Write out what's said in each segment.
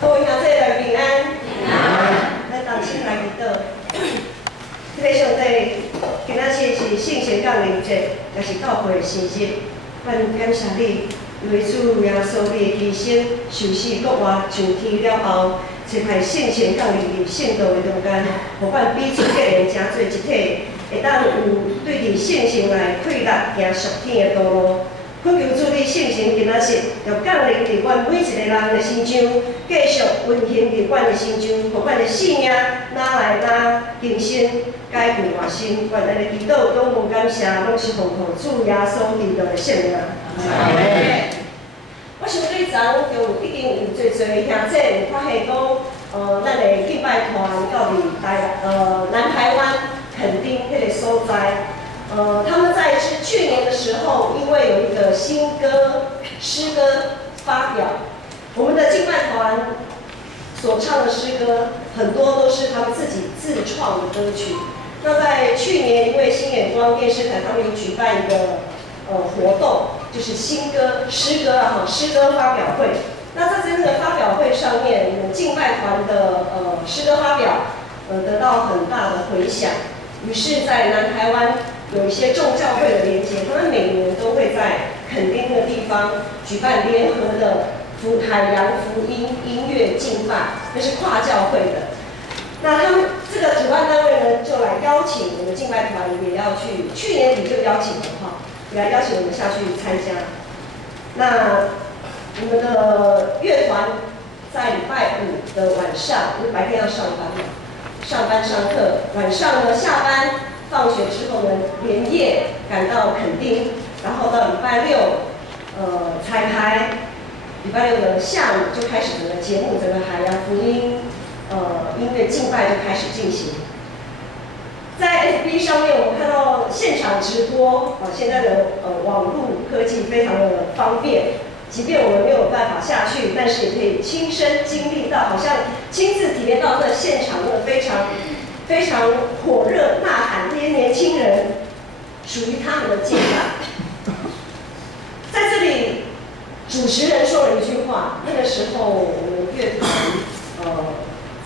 各位兄弟来平安，咱同心来祈祷。这个上帝，今仔日是圣神降临节，也是教会的生日。咱感谢你，因为主耶稣你的牺牲、受死、国活上天了后，差派圣神降临伫圣道的中间，互阮彼此结连，成做一体，会当有对伫圣神来快乐行属天的道路。恳求主你圣神今仔日就降临伫阮每一个人的心中，继续运行伫阮的心中，互阮的信仰哪来哪更新，改变换新。阮咱的祈祷、仰望、感谢，拢是奉靠主耶稣基督的圣名。我想对昨就已经有侪侪兄弟有发现讲，咱的敬拜团到伫南台湾垦丁迄个所在。他们在去年的时候，因为有一个新诗歌发表，我们的敬拜团所唱的诗歌很多都是他们自己自创的歌曲。那在去年，因为新眼光电视台他们有举办一个活动，就是诗歌发表会。那在这个发表会上面，我们敬拜团的诗歌发表得到很大的回响，于是，在南台湾有一些众教会的连结，他们每年都会在垦丁的地方举办联合的海洋福音音乐敬拜，那是跨教会的。那他们这个主办单位呢，就来邀请我们敬拜团也要去年底就邀请了哈，也来邀请我们下去参加。那我们的乐团在礼拜五的晚上，因为白天要上班嘛，上课，晚上呢下班。放学之后呢，连夜赶到垦丁，然后到礼拜六，彩排。礼拜六的下午就开始整个节目，整个海洋福音，音乐敬拜就开始进行。在 FB 上面，我们看到现场直播，现在的网络科技非常的方便，即便我们没有办法下去，但是也可以亲身经历到，好像亲自体验到这现场的非常火热呐喊，这些年轻人属于他们的敬拜。在这里，主持人说了一句话，那个时候我们乐团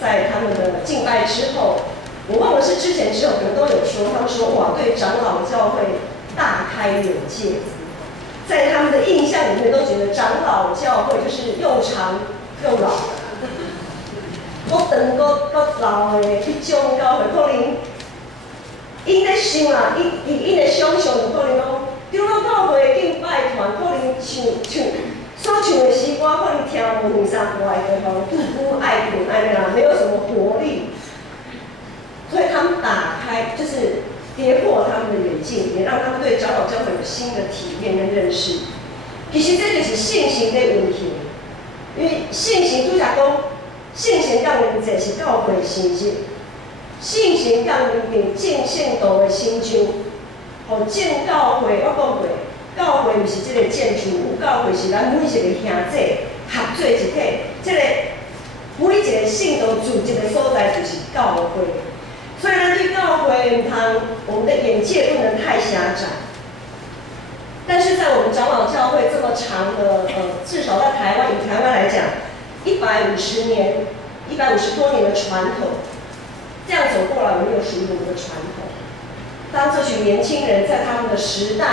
在他们的敬拜之后，我忘了是之前之后，可能都有说，他们说哇，对长老教会大开眼界，在他们的印象里面都觉得长老教会就是又长又老。我长个老的迄种教会，可能因咧想啊，因咧想象，可能讲长老教会的敬拜团，可能所唱的诗歌，可能听无两三拜就吼杜甫爱情安尼啦，没有什么活力。所以他们打开，就是跌破他们的眼镜，也让他们对长老教会有新的体验跟认识。其实这就是信心的运行，因为信心拄则讲。圣神降临节是教会的生日，圣神降临伫正圣道的心中，互正教会。我讲过，教会毋是即个建筑物，教会是咱每一个兄弟合做一体。即个每一个信徒住一个所在就是教会。所以咱对教会唔通，我们的眼界不能太狭窄。但是在我们长老教会这么长的至少在台湾，以台湾来讲。150年、150多年的传统，这样走过来，我们有属于我们的传统。当这群年轻人在他们的时代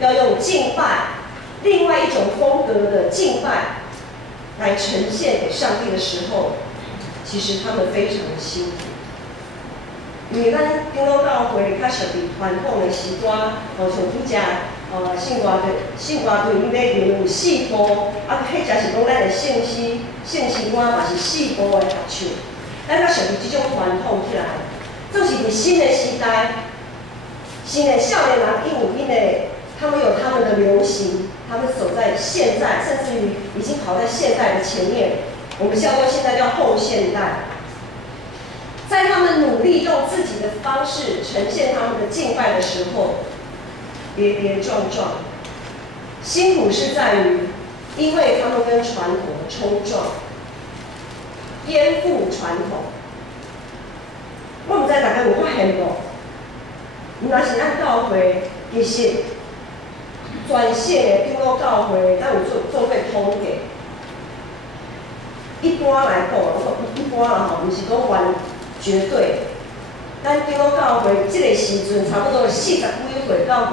要用敬拜，另外一种风格的敬拜来呈现给上帝的时候，其实他们非常的辛苦。因为咱长老教会较属于传统的时段，像拄只。信歌队里面有4部，迄只是讲咱的圣诗歌，嘛是4部的合唱。咱较属于这种传统起来，就是伫新的时代，新的少年人他们有他们的流行，他们走在现在，甚至于已经跑在现代的前面。我们叫做现在叫后现代。在他们努力用自己的方式呈现他们的敬拜的时候。跌跌撞撞，辛苦是在于，因为他们跟传统冲撞，颠覆传统。我唔知大家有发现无？若是咱教会，其实全省的长老教会，咱有做过统计，一般来讲，我讲一般啦吼，毋是讲完绝对。咱长老教会即个时阵，差不多40几岁到50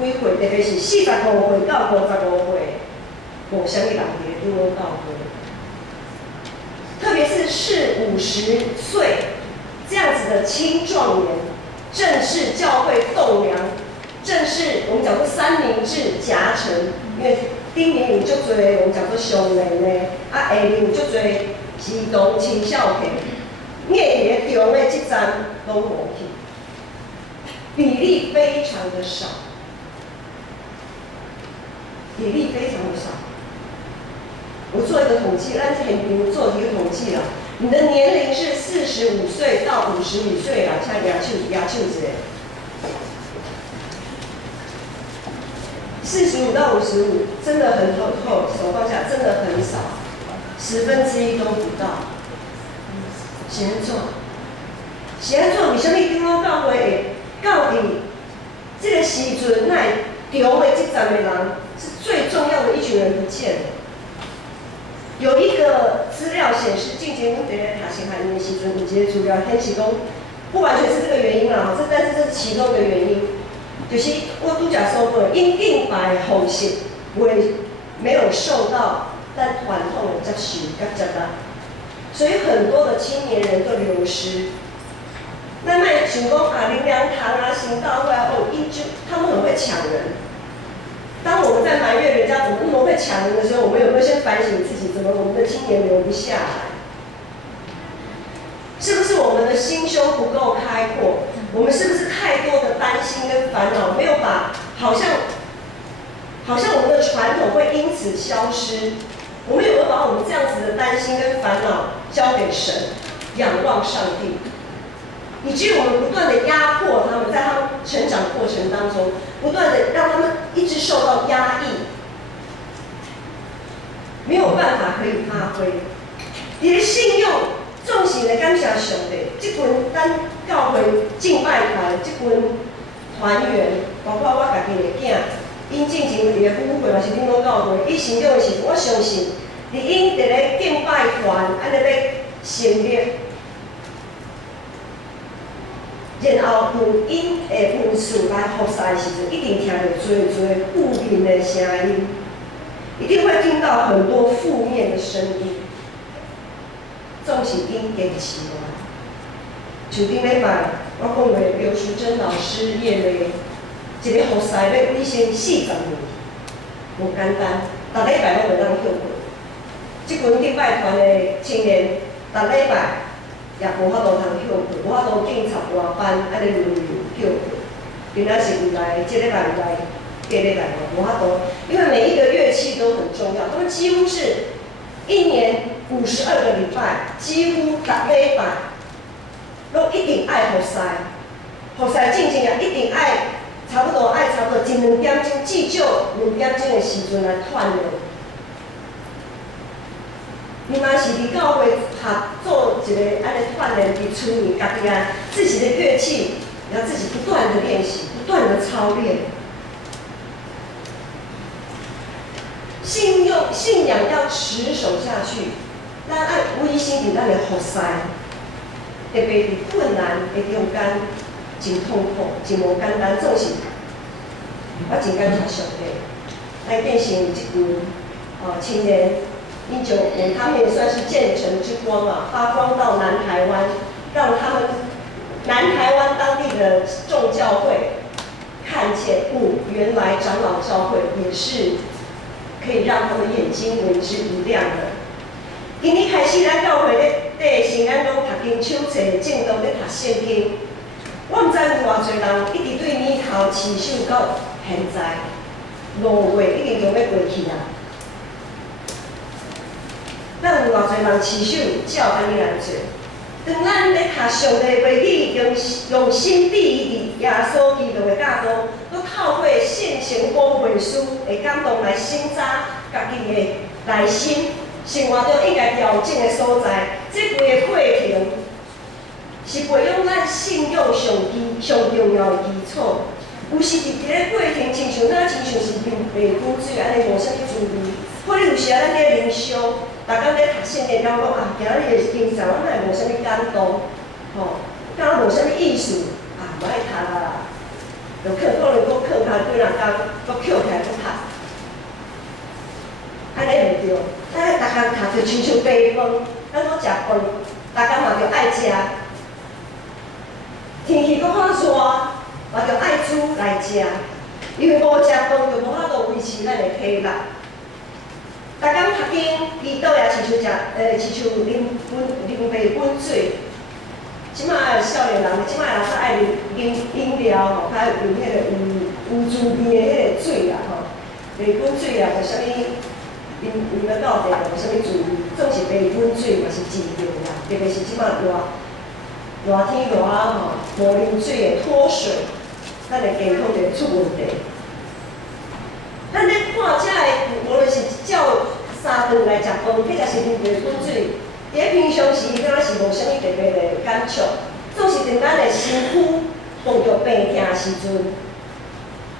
几岁，特别是45岁到55岁，无啥物人伫长老教会。特别是40、50岁这样子的青壮年，正是教会栋梁，正是我们讲做三明治夹层，因为顶面有足多我们讲做上年的，下面有足多儿童青少年。蹑伫咧中的这站拢无去，比例非常的少，比例非常的少。我做一个统计，咱现场做一个统计啦。你的年龄是45岁到55岁啦，请举手一下。45到55，真的很厚，手放下，真的很少，1/10都不到。是安怎？是安怎？为什么长老教会会到底这个时阵，那中的这站的人是最重要的一群人不见了？有一个资料显示，近前阮伫咧读神学院的时阵，有一个资料显示讲，不完全是这个原因啦，但是这是其中的原因，就是我拄则说过，因敬拜的方式没有受到咱传统的接受甲接纳。所以很多的青年人都流失。那卖想讲啊，灵粮堂啊、行道会啊，他们很会抢人。当我们在埋怨人家怎么那么会抢人的时候，我们有没有先反省自己，怎么我们的青年留不下来？是不是我们的心胸不够开阔？我们是不是太多的担心跟烦恼，没有把好像我们的传统会因此消失？我们有没有把我们这样子的担心跟烦恼交给神，仰望上帝，以至于我们不断的压迫他们，在他们成长过程当中，不断的让他们一直受到压抑，没有办法可以发挥。你的信用，纵使来感谢上帝，这群咱教会敬拜团，这群团员，包括我家己的囝。因进前伫个夫妇会嘛是长老教会，伊成长的时阵，我相信，伫因伫咧敬拜团安尼咧成立，然后用因的文字来服侍的时阵，一定听到最负面的声音，一定会听到很多负面的声音，总是因坚持落来。像顶礼拜我讲过刘淑珍老师演的。一个服侍要维生40年，无简单。逐礼拜拢袂当休困。即群敬拜团的青年，逐礼拜也无法度通休困，无法度警察换班，安尼轮流休困。今仔是有来，即礼拜有来，下礼拜无法度。因为每一个乐器都很重要，他们几乎是1年52个礼拜，几乎逐礼拜都一定爱服侍，服侍进前也一定爱。差不多1、2点钟，至少2点钟的时阵来锻炼。你嘛是伫教会做一个安尼锻炼，伫厝里家己啊自己的乐器，要自己不断的练习，不断的操练。信仰要持守下去，咱爱维生伫咱的服侍，特别伫困难的中间。真痛苦，真无简单，总是我真感谢上帝，来变成一群青年，因就他们也算是建成之光啊，发光到南台湾，让他们南台湾当地的众教会看见，原来长老教会也是可以让他们眼睛为之一亮的。今日开始，咱教会咧先咱拢读经手册，正当咧读圣经。我毋知有偌侪人一直对年头持守到现在，5月已经就要过去啊。咱有偌侪人持守，照安尼来做。当咱咧读上帝话语，用心第一耶稣基督的教导，佮透过圣成宝贝书的感动来省察家己的内心，生活中应该调整的所在，这规个过程。是培养咱信仰上重要的基础。有时伫这个过程，亲像是面白苦水安尼，无啥物滋味。或者有时咱咧灵修，大家咧读圣经，讲啊，今日的经上，我哪会无啥物感动，吼，敢若无啥物意思，啊，无爱读啊啦，就可能搁放下几两工，搁捡起来搁读，安尼毋对，咱逐工读就亲像白饭，咱搁食饭，大家嘛着爱食。天气搁较热，嘛着爱煮来食，因为无食饭就无法度维持咱的体力。逐工读经，祈祷也亲像啉杯滚水。即摆少年人，即摆人较爱啉饮料吼，较爱啉迄个有滋味的迄个水啦吼。杯滚水啊，无啥物啉了到地无啥物滋味，总是杯滚水嘛是真重啦，特别是即摆热天热啊吼，无啉水会脱水，咱的健康就会出问题。咱咧看遮个，无论是照3顿来食饭，或者是啉杯滚水，伫平常时敢若是无啥物特别的感触，总是等咱的身躯碰到病痛的时阵，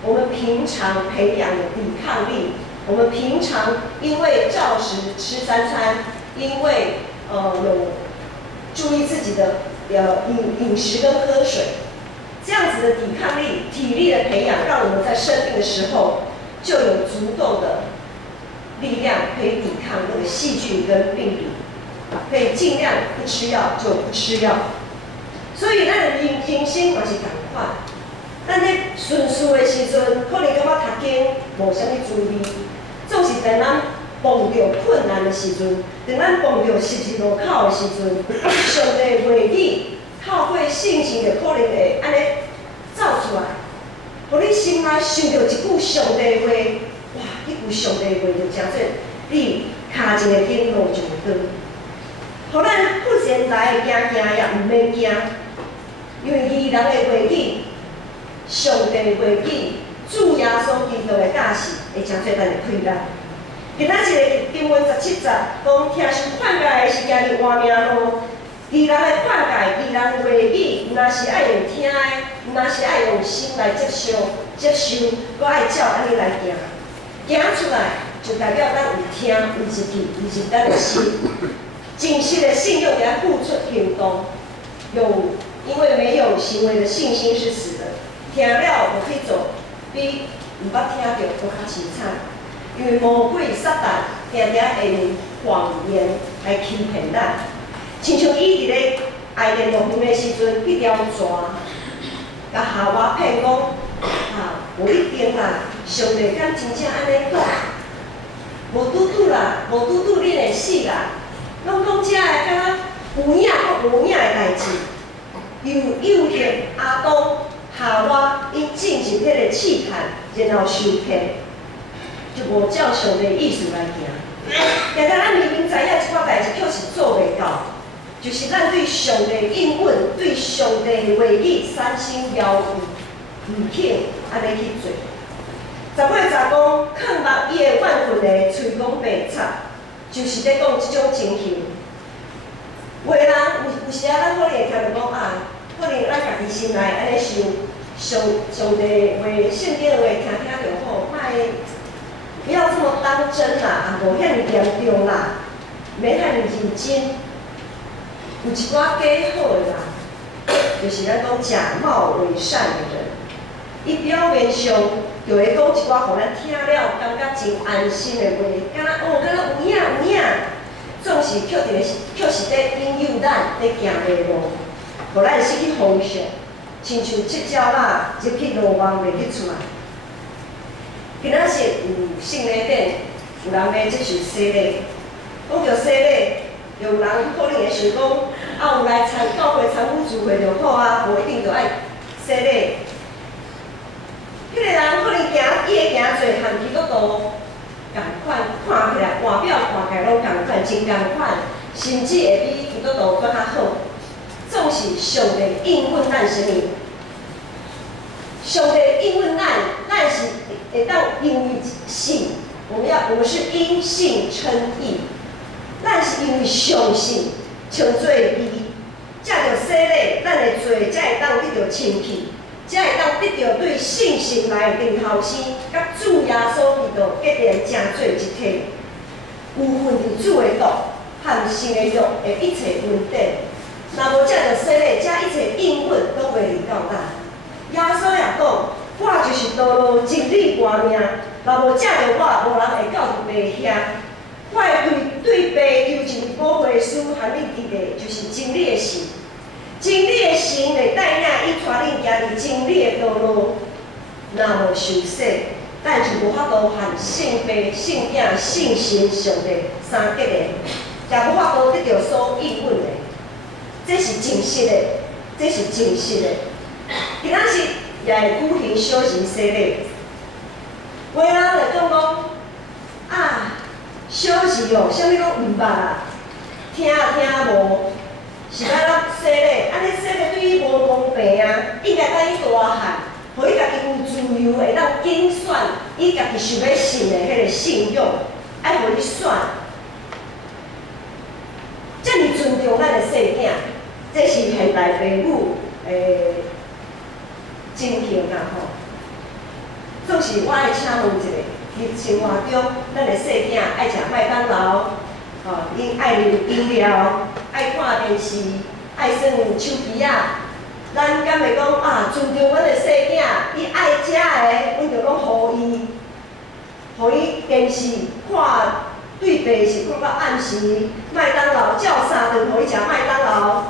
我们平常培养的抵抗力，我们平常因为照食吃3餐，因为有注意自己的饮食跟喝水，这样子的抵抗力、体力的培养，让我们在生病的时候就有足够的力量可以抵抗那个细菌跟病毒，可以尽量不吃药就不吃药。所以咱的人生嘛是同款，咱咧顺序的时阵，可能感觉读经无啥物滋味，总是等咱碰到困难的时阵，等咱碰到十字路口的时阵，上帝话语透过信心就可能会安尼走出来，互你心内想到一句上帝话，哇，迄句上帝话就真做你骹前的顶路就会长，互咱不然来的惊也毋免惊，因为义人的话语、上帝的话语、主耶稣基督的教示，会真做咱的快乐。今仔日的经文17节讲，听受劝诫的是行入活命路。义人的劝诫、义人的话语，若是爱用听的，若是爱用心来接受，搁爱照安尼来行，行出来就代表咱有听，有一记，有是咱的心。真实的信用要付出行动，因为没有行为的信心是死的。听了无去做，比毋捌听到搁较凄惨。因为魔鬼撒旦常常会用谎言来欺骗咱，亲像伊伫咧爱莲录音的时阵，迄条蛇甲夏娃骗讲，无一定啦，上帝敢真正安尼讲，无拄拄啦，无拄拄恁会死啦，拢讲遮个敢若有影阁无影的代志，又诱骗亚当、夏娃因进入迄个试探，然后受骗。就无照上帝的意思来行，但咱明明知影即寡代志确实做袂到，就是咱对上帝的应允、对上帝的话语三心摇意，唔肯安尼去做。18查讲，抗目伊的怨恨的喙讲白贼，就是咧讲即种情形。有的人有时啊，咱可能会听到讲可能咱家己心内安尼想，上帝话、圣经的话听就好，莫。不要这么当真啦，无遐尼严重啦，免遐尼认真。有一寡假好的人，就是咱讲假冒伪善的人，伊表面上就会讲一寡互咱听了感觉真安心的话，敢若有影，总是确实在引诱咱在行的路，互咱失去方向，亲像七只肉入去路网袂去出来。今仔日有圣礼典，有人要接受洗礼。讲到洗礼，有人可能会想讲，有来教会参与聚会就好啊，无一定就爱洗礼。迄个人可能伊会行做和基督徒共款，看起来外表看起来拢共款，真共款，甚至会比基督徒搁较好。总是上帝应允咱什么？上帝应允咱是会当因为信，我们是因信称义，咱是因为相信称做义，才着洗礼，咱的罪才会当得到清气，才会当得到对信心来的顶头生，甲主耶稣基督结连成做一体。有份有主的道，和神的约会一切稳定。若无遮着洗礼，遮一切应允拢袂临到咱。耶稣也讲，我就是道路、真理、活命。若无遮着我，无人会到父爸遐。我会对爸求一保惠师，和你伫个就是真理的神。真理的神会带领伊带恁行伫真理的道路。若无受洗，咱就无法度和圣父、圣子、圣神、上帝三结的，也无法度得到所应允的。这是真实的，这是真实的。今仔日也会举行小型洗礼，有的人就讲啊，小事哦，啥物拢毋捌啊，听也听无，是要咱洗礼，安尼洗礼对伊无公平啊，应该等伊大汉，互伊家己有自由，会当拣选伊家己想要信的迄个信仰，爱互伊选。遮尔尊重咱的细囝，这是现代父母真幸啊吼。总是我爱请问一下，伫生活中，咱的细囝爱食麦当劳，因爱啉饮料，爱看电视，爱耍手机啊。咱敢会讲啊，尊重阮的细囝，伊爱食的，阮就讲互伊电视看。对白是看到暗时，麦当劳叫3顿，互伊食麦当劳。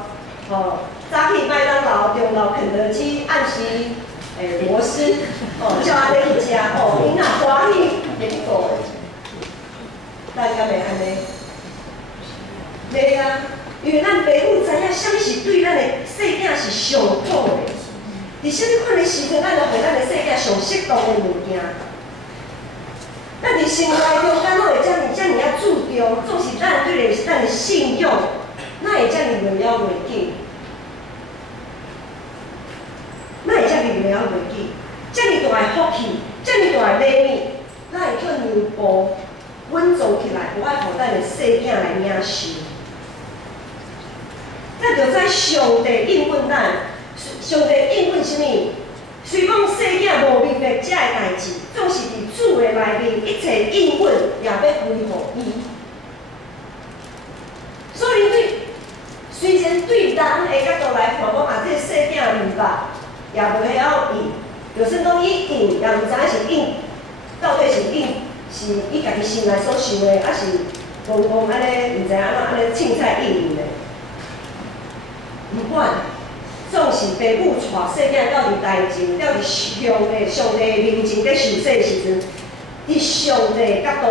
早起麦当劳，中昼肯德基，暗时螺丝，叫安尼去食，囡仔欢喜结果。咱敢会安尼？袂啊，因为咱父母知影啥物是对咱的细囝是上好的，伫啥物款的时阵，咱就互咱的细囝上适当的物件。咱伫生活中，敢拢会遮尔啊注重，总是咱对咱的信仰，哪会遮尔袂了袂记？哪会遮尔袂了袂记？遮尔大的福气，遮尔大的礼物，咱会叫牛步稳重起来，有爱互咱的细囝来领受。咱就知上帝应允咱，上帝应允啥物？虽讲细囝无明白遮个代志，总是伫主的内面，一切应允也要归乎伊。所以虽然对人的角度来看，讲啊，这细囝明白，也无晓应。就算讲伊应，也毋知影是应，到底是应是伊家己心内所想的，还是戆戆安尼，毋知影安尼凊彩应的。毋管。总是父母带细囝到伫台前，到伫上帝面前咧受洗的时阵，伫上帝角度，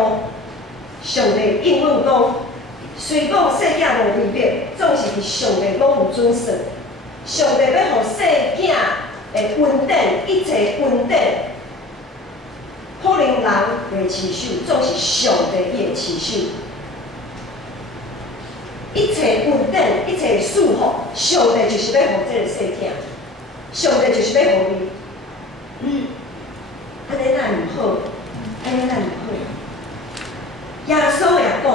上帝应允讲，虽讲细囝无明白，总是伫上帝拢有准绳。上帝要互细囝会稳定，一切稳定。可能人袂持守，总是上帝伊会持守。一切稳定，一切束缚，上帝就是要互这个细囝，上帝就是要互伊。安尼咱毋好，安尼咱毋好。耶稣也讲，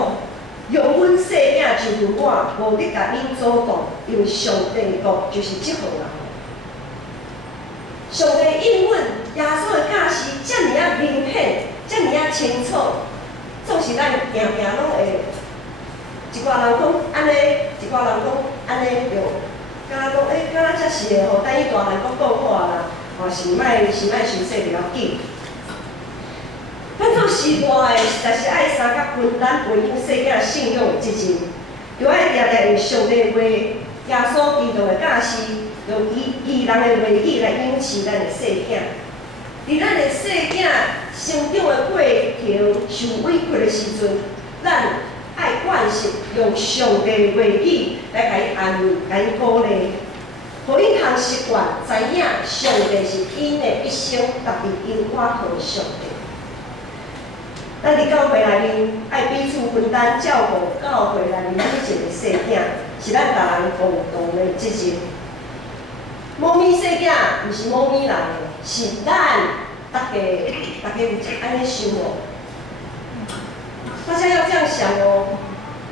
用阮细囝就如我，无得甲恁祖讲，因为上帝国就是即号人。上帝应允耶稣的教示，遮尔啊明显，遮尔啊清楚，总是咱定定拢会。一寡人讲安尼，一寡人讲安尼着，敢若讲敢若遮是的吼，等伊大汉国讲话啦，是莫受洗袂要紧。咱做时代的实在是爱三甲分咱培养细囝信仰的责任，就爱定定用上帝话、耶稣基督的教示，用伊人的话语来养饲咱的细囝。伫咱的细囝成长的过程受委屈的时阵，咱爱惯习用上帝的话语来甲伊安慰、甲伊鼓励，互伊通习惯知影上帝是因的一生，特别因倚靠上帝。咱伫教会内面爱彼此分担照顾教会内面每一个细囝，是咱大人共同的责任。猫咪细囝毋是猫咪人的，是咱大家有安尼想哦。大家要这样想哦，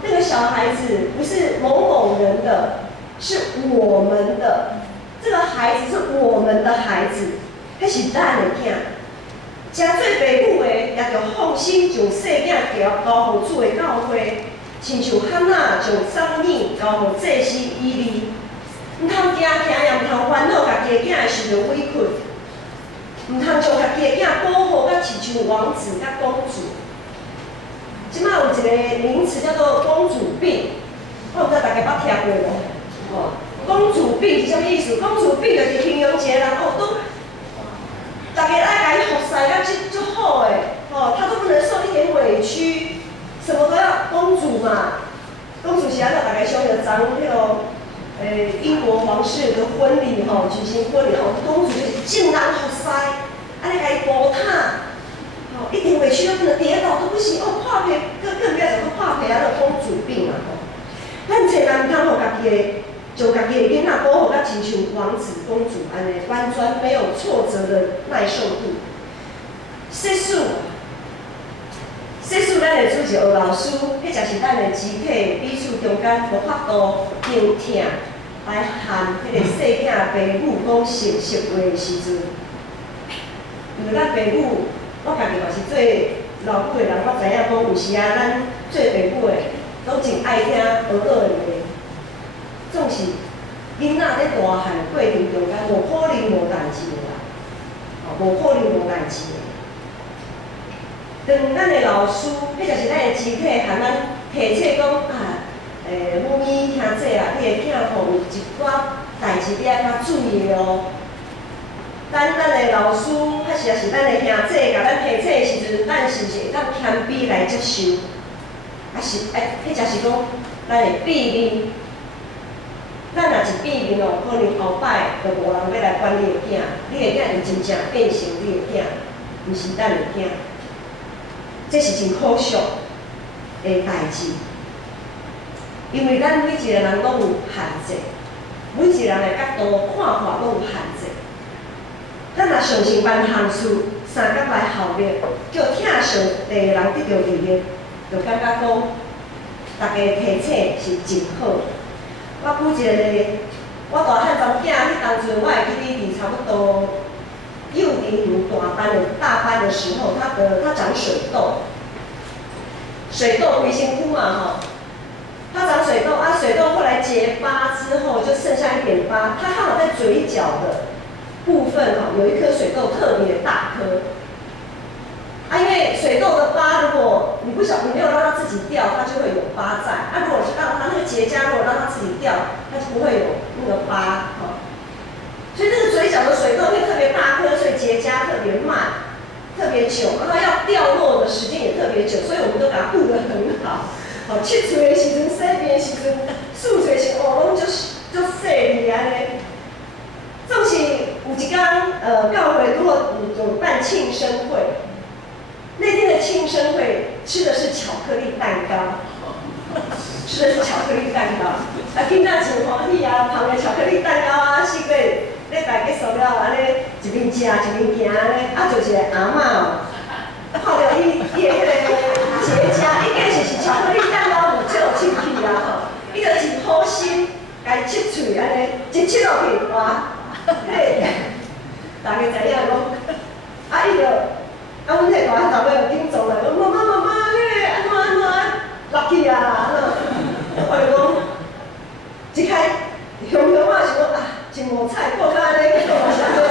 那个小孩子不是某某人的，是我们的。这个孩子是我们的孩子，那是咱的囝。真做父母的，也着放心将细囝交互主的教会，亲像汉娜将长女交互祭司以利，毋通惊也毋通烦恼家己的囝会受到委屈，毋通将家己的囝保护甲亲像王子甲公主。即摆有一个名词叫做公主病，我毋知大家捌听过无？哦，公主病是啥物意思？公主病就是形容一个人哦都。 大家爱甲伊服侍甲足好诶，吼，他都不能受一点委屈，什么都要公主嘛。公主是安怎？大家想着昨迄个英国皇室的婚礼吼，举行婚礼吼，公主就是尽然服侍，安尼甲伊保塔，吼，一点委屈都不能，跌倒都不行，哦，破皮更不要讲说破皮啊，那公主病啊吼。咱千万唔通互家己的。 将家己的囡仔保护甲亲像王子公主安尼，完全没有挫折的耐受度。世事，咱的主席学老师，迄才是咱的肢体彼此中间无法度平疼来喊迄个细囝父母讲诚实话的时阵，因为咱父母，我家己嘛是做老母的人，我知影讲有时啊，咱做父母的拢真爱听儿女的话。 总是囡仔在大汉过程中间，无可能无代志的啦，无可能无代志的。当咱的老师，迄就是咱的肢体，含咱提醒讲啊，母咪兄姐啊，你的囝吼有一寡代志你爱较注意哦。咱的老师，还是咱的兄姐，甲咱提醒的时阵，咱是毋是会当谦卑来接受？还是迄就是讲咱的秘密。 咱若是避免哦，可能后摆就无人要来管你的囝，你的囝就真正变成你的囝，毋是咱的囝。这是真可惜的代志，因为咱每一个人拢有限制，每一个人的角度看法拢有限制。咱若上成办项事，三甲来效力，叫疼上第个人得到利益，就感觉讲，大家提醒是真好。 我举一个例，我大汉查某囝，迄当阵我会记得伫差不多幼稚园大班的时候，他长水痘，水痘规身躯嘛吼，他长水痘啊，水痘后来结疤之后就剩下一点疤，他刚好在嘴角的部分哈有一颗水痘特别大颗。 啊，因为水痘的疤，如果你没有让它自己掉，它就会有疤在。啊，如果是让它那个结痂，如果让它自己掉，它就不会有那个疤，哈。所以这个嘴角的水痘会特别大颗，所以结痂特别慢，特别久，然后要掉落的时间也特别久，所以我们都把它顾得很好。好，切嘴的时阵、洗面的时阵、漱嘴时哦，拢就细腻安尼。总是有一天，教会如果有办庆生会。 那天的庆生会吃的是巧克力蛋糕，吃的是巧克力蛋糕。啊，囡仔真欢喜啊，捧个巧克力蛋糕啊，四个礼拜结束了，安尼一边食一边行安尼，啊，就一个阿嬷哦，看到伊的迄个结痂，伊计是巧克力蛋糕有切进去啊吼，伊就真好心，家切喙安尼一切落去，哇，嘿，大家知影讲，啊，伊就。 啊，阮迄个大汉查某紧张来，讲妈妈，迄个安怎落去啊？我就讲，一开雄雄啊想讲啊，真无彩，过到安尼，结果嘛是安尼落去。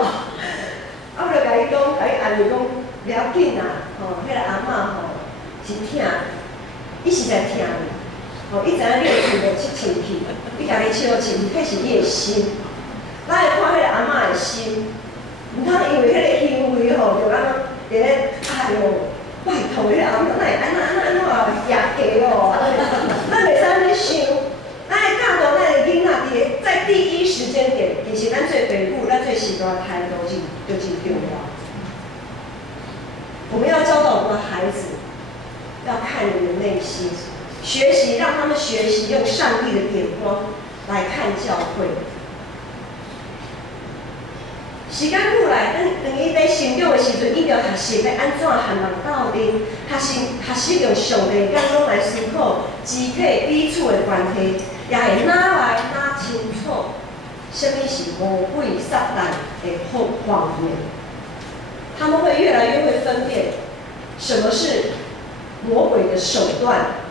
啊，我就甲伊讲，甲伊安慰讲，不要紧啊，吼，迄个阿嬷吼是疼，伊是在疼你，吼，伊知影你的喙无切进去，伊甲你笑进去，迄是你的心。咱会看迄个阿嬷的心。 毋通因为迄个行为吼，就安怎，哎哟，拜托迄个阿嬷，哪会安怎野鸡哦？咱袂使安尼想，咱会教导咱的囡仔在第一时间点，其实咱做父母，咱做时代态度就真重要。我们要教导我们的孩子，要看人的内心，学习让他们学习用上帝的眼光来看教会。 时间久来，当伊在成长的时阵，伊着学习要安怎和人斗阵，学习用上帝眼光来思考肢体彼此的关系，也会拿来拿清楚，什么是魔鬼撒旦的谎言。他们会越来越会分辨什么是魔鬼的手段。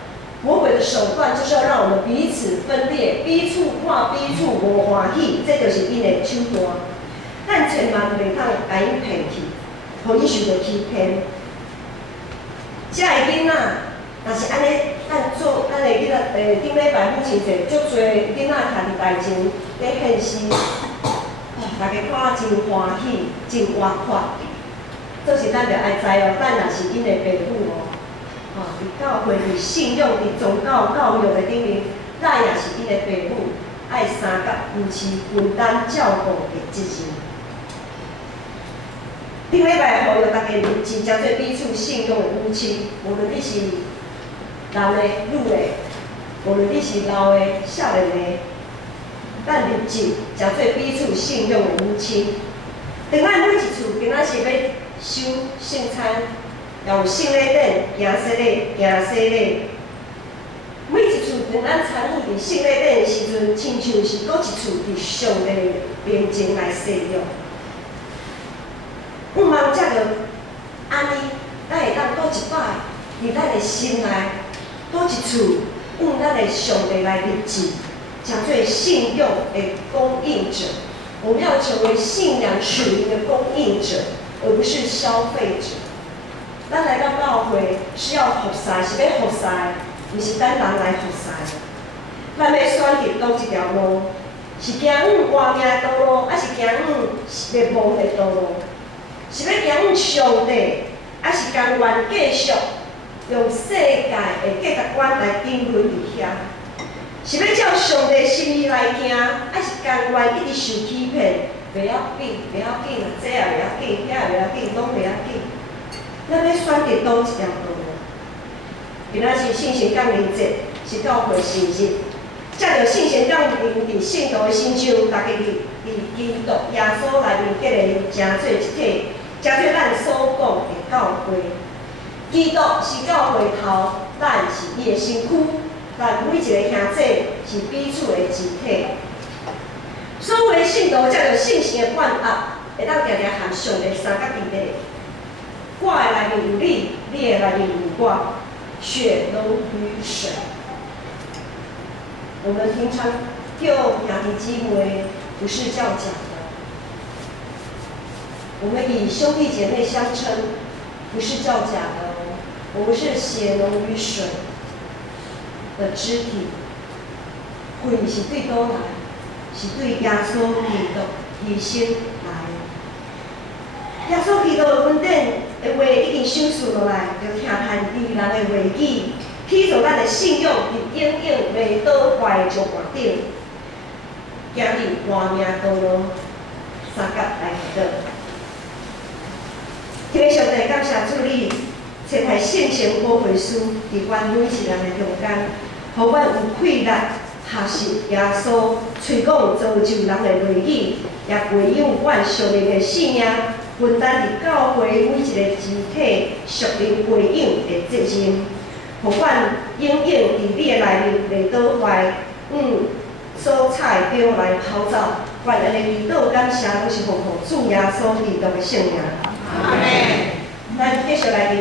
魔鬼的手段就是要让我们彼此分裂，彼此看彼此无欢喜，这就是因的手段。咱千万袂当把伊骗去，互伊受到欺骗。遮个囡仔，若是安尼，咱的囡仔顶礼拜母亲节，足侪囡仔徛伫台前咧献诗，大家看真欢喜，真活泼。这是咱着爱知哦，咱若是因的父母哦。伫教会、伫信仰、伫宗教教育的顶面，咱也是因的父母，爱三角夫妻分担照顾的责任。顶礼拜呼吁大家真正做彼此信仰的夫妻，无论你是男的、女的，无论你是老的、少年的，咱日子真做彼此信仰的夫妻。当咱每一次今仔是要收圣餐。用圣礼顶行洗礼，行洗礼。每一次当咱参与伫圣礼顶的时阵，亲像是搁一次伫上帝面前来洗约。毋茫才着安尼，咱会当搁一摆伫咱的心内，搁一次用咱的上帝来立志，成做信仰的供应者。我们要成为信仰属灵的供应者，而不是消费者。咱来到教会是要服侍，是要服侍，毋是等人来服侍。咱要选择倒一条路，是行往活命的道路，还是行往灭亡的道路？是要行往上帝，还是甘愿继续用世界的价值观来定论伫遐？是要照上帝心意来行，还是甘愿一直受欺骗？袂要紧，袂要紧啦，这也袂要紧，遐也袂要紧，拢袂要紧。咱要选择倒一条道路。今仔是圣神降临节，是教会圣日。借着圣神降临伫圣徒的身上，大家伫基督耶稣内面结个成做一体，成做咱所讲的教会。基督是教会头，咱是伊的身躯，咱每一个兄弟是彼此的肢体。所有的信徒借着圣神的管压，会当常常含上帝三角伫咧。我的内面有你，你的内面有我，血浓于水。我们平常叫兄弟姊妹，不是叫假的。我们以兄弟姐妹相称，不是叫假的。我们是血浓于水的肢体。血是对倒来，是对耶稣基督牺牲来的。耶稣基督的恩典。的话已经收束落来，就听谈敌人的话语，起造咱的信仰伫永永袂倒坏的石盘顶，行入活命道路，三角来得。天上帝感谢主你，差派圣神保惠师伫阮每一人的中间，互阮有气力学习耶稣推广造就人的话语，也培养阮属灵的信仰。分担伫教会每一个肢体属灵培养的责任，互阮永远伫你的内面袂倒坏，所菜标来跑走。愿安尼祈祷感谢，都是奉主耶稣基督的圣名。阿门。咱继续来听。